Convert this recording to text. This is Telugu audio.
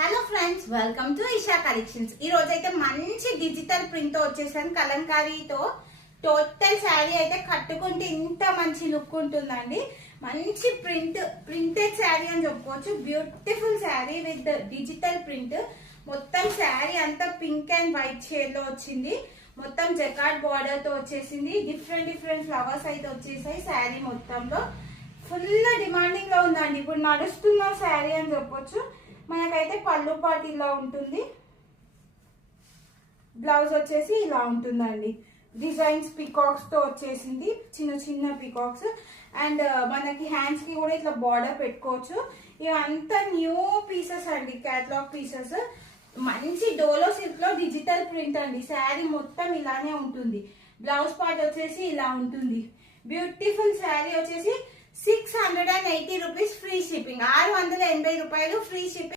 Hello friends, welcome to Isha collections. ఈ రోజు అయితే మంచి డిజిటల్ ప్రింట్ తో వచ్చేసాను. కలంకారీతో టోటల్ శారీ అయితే కట్టుకుంటే ఇంత మంచి లుక్ ఉంటుందండి. మంచి ప్రింటెడ్ శారీ అని చెప్పుకోవచ్చు. Beautiful sari with digital print. మొత్తం శారీ అంతా పింక్ అండ్ వైట్ షేడ్ లో వచ్చింది. మొత్తం జకార్డ్ బార్డర్ తో వచ్చేసింది. డిఫరెంట్ ఫ్లవర్స్ అయితే వచ్చేసాయి శారీ మొత్తంలో. ఫుల్ డిమాండింగ్ లో ఉందండి. ఇప్పుడు నడుస్తున్న శారీ అని చెప్పొచ్చు. మనకైతే పళ్ళు పాటు ఇలా ఉంటుంది. బ్లౌజ్ వచ్చేసి ఇలా ఉంటుందండి. డిజైన్స్ పికాక్స్ తో వచ్చేసింది, చిన్న పికాక్స్. అండ్ మనకి హ్యాండ్స్ కి కూడా ఇట్లా బార్డర్ పెట్టుకోవచ్చు. ఇవంతా న్యూ పీసెస్ అండి, క్యాటలాగ్ పీసెస్. మంచి డోలో సిల్క్ లో డిజిటల్ ప్రింట్ అండి. శారీ మొత్తం ఇలానే ఉంటుంది. బ్లౌజ్ పార్ట్ వచ్చేసి ఇలా ఉంటుంది. బ్యూటిఫుల్ శారీ వచ్చేసి 680 రూపీస్ ఫ్రీ షిప్పింగ్. 680 రూపాయలు ఫ్రీ షిప్పింగ్.